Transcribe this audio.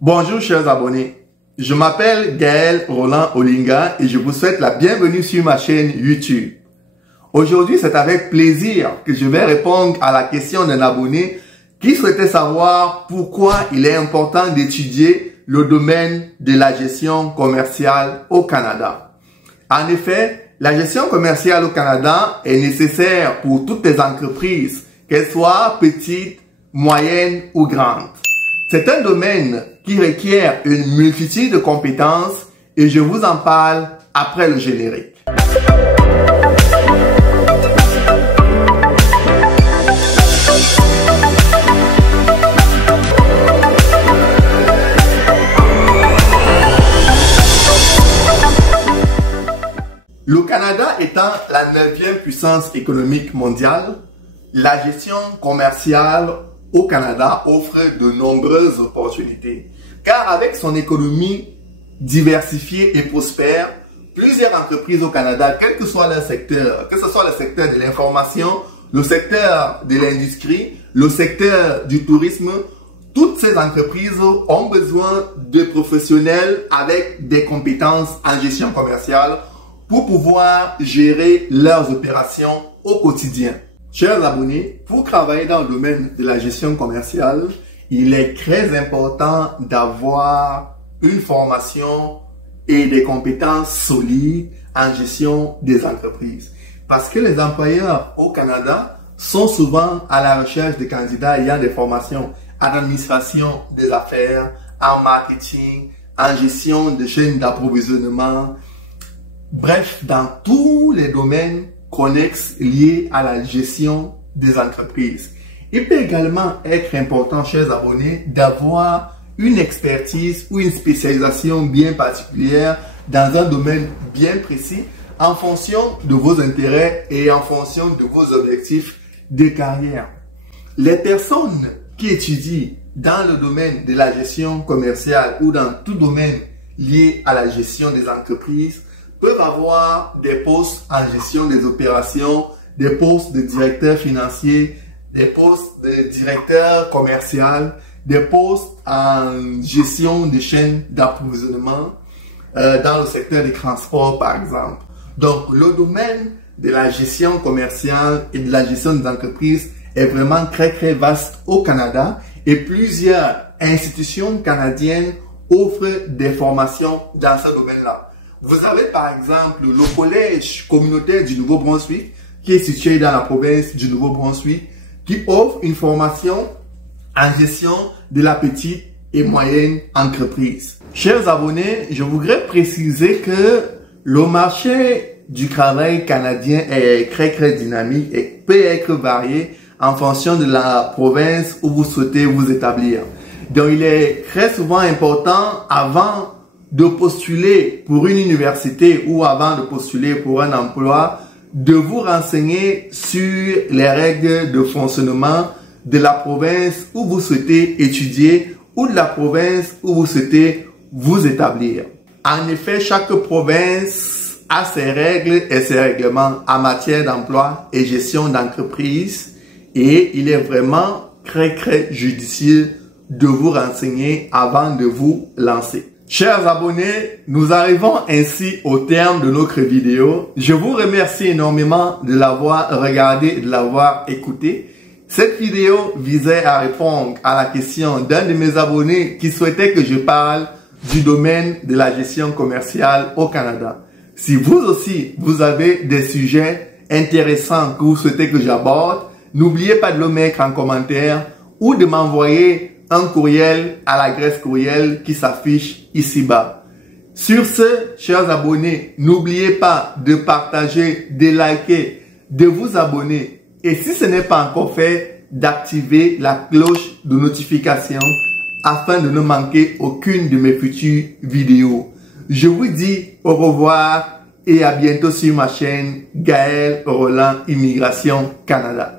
Bonjour chers abonnés, je m'appelle Gaël Roland Olinga et je vous souhaite la bienvenue sur ma chaîne YouTube. Aujourd'hui, c'est avec plaisir que je vais répondre à la question d'un abonné qui souhaitait savoir pourquoi il est important d'étudier le domaine de la gestion commerciale au Canada. En effet, la gestion commerciale au Canada est nécessaire pour toutes les entreprises, qu'elles soient petites, moyennes ou grandes. C'est un domaine qui requiert une multitude de compétences et je vous en parle après le générique. Le Canada étant la 9e puissance économique mondiale, la gestion commerciale au Canada offre de nombreuses opportunités. Car avec son économie diversifiée et prospère, plusieurs entreprises au Canada, quel que soit leur secteur, que ce soit le secteur de l'information, le secteur de l'industrie, le secteur du tourisme, toutes ces entreprises ont besoin de professionnels avec des compétences en gestion commerciale pour pouvoir gérer leurs opérations au quotidien. Chers abonnés, pour travailler dans le domaine de la gestion commerciale, il est très important d'avoir une formation et des compétences solides en gestion des entreprises. Parce que les employeurs au Canada sont souvent à la recherche de candidats ayant des formations en administration des affaires, en marketing, en gestion de chaînes d'approvisionnement. Bref, dans tous les domaines connexes liés à la gestion des entreprises. Il peut également être important, chers abonnés, d'avoir une expertise ou une spécialisation bien particulière dans un domaine bien précis en fonction de vos intérêts et en fonction de vos objectifs de carrière. Les personnes qui étudient dans le domaine de la gestion commerciale ou dans tout domaine lié à la gestion des entreprises peuvent avoir des postes en gestion des opérations, des postes de directeur financier, des postes de directeur commercial, des postes en gestion des chaînes d'approvisionnement dans le secteur des transports par exemple. Donc le domaine de la gestion commerciale et de la gestion des entreprises est vraiment très vaste au Canada et plusieurs institutions canadiennes offrent des formations dans ce domaine-là. Vous avez par exemple le collège communautaire du Nouveau-Brunswick qui est situé dans la province du Nouveau-Brunswick qui offre une formation en gestion de la petite et moyenne entreprise. Chers abonnés, je voudrais préciser que le marché du travail canadien est très dynamique et peut être varié en fonction de la province où vous souhaitez vous établir. Donc il est très souvent important avant de postuler pour une université ou avant de postuler pour un emploi, de vous renseigner sur les règles de fonctionnement de la province où vous souhaitez étudier ou de la province où vous souhaitez vous établir. En effet, chaque province a ses règles et ses règlements en matière d'emploi et gestion d'entreprise et il est vraiment très judicieux de vous renseigner avant de vous lancer. Chers abonnés, nous arrivons ainsi au terme de notre vidéo. Je vous remercie énormément de l'avoir regardé et de l'avoir écouté. Cette vidéo visait à répondre à la question d'un de mes abonnés qui souhaitait que je parle du domaine de la gestion commerciale au Canada. Si vous aussi, vous avez des sujets intéressants que vous souhaitez que j'aborde, n'oubliez pas de le mettre en commentaire ou de m'envoyer un courriel à l'adresse courriel qui s'affiche ici-bas. Sur ce, chers abonnés, n'oubliez pas de partager, de liker, de vous abonner et si ce n'est pas encore fait, d'activer la cloche de notification afin de ne manquer aucune de mes futures vidéos. Je vous dis au revoir et à bientôt sur ma chaîne Gaël Roland Immigration Canada.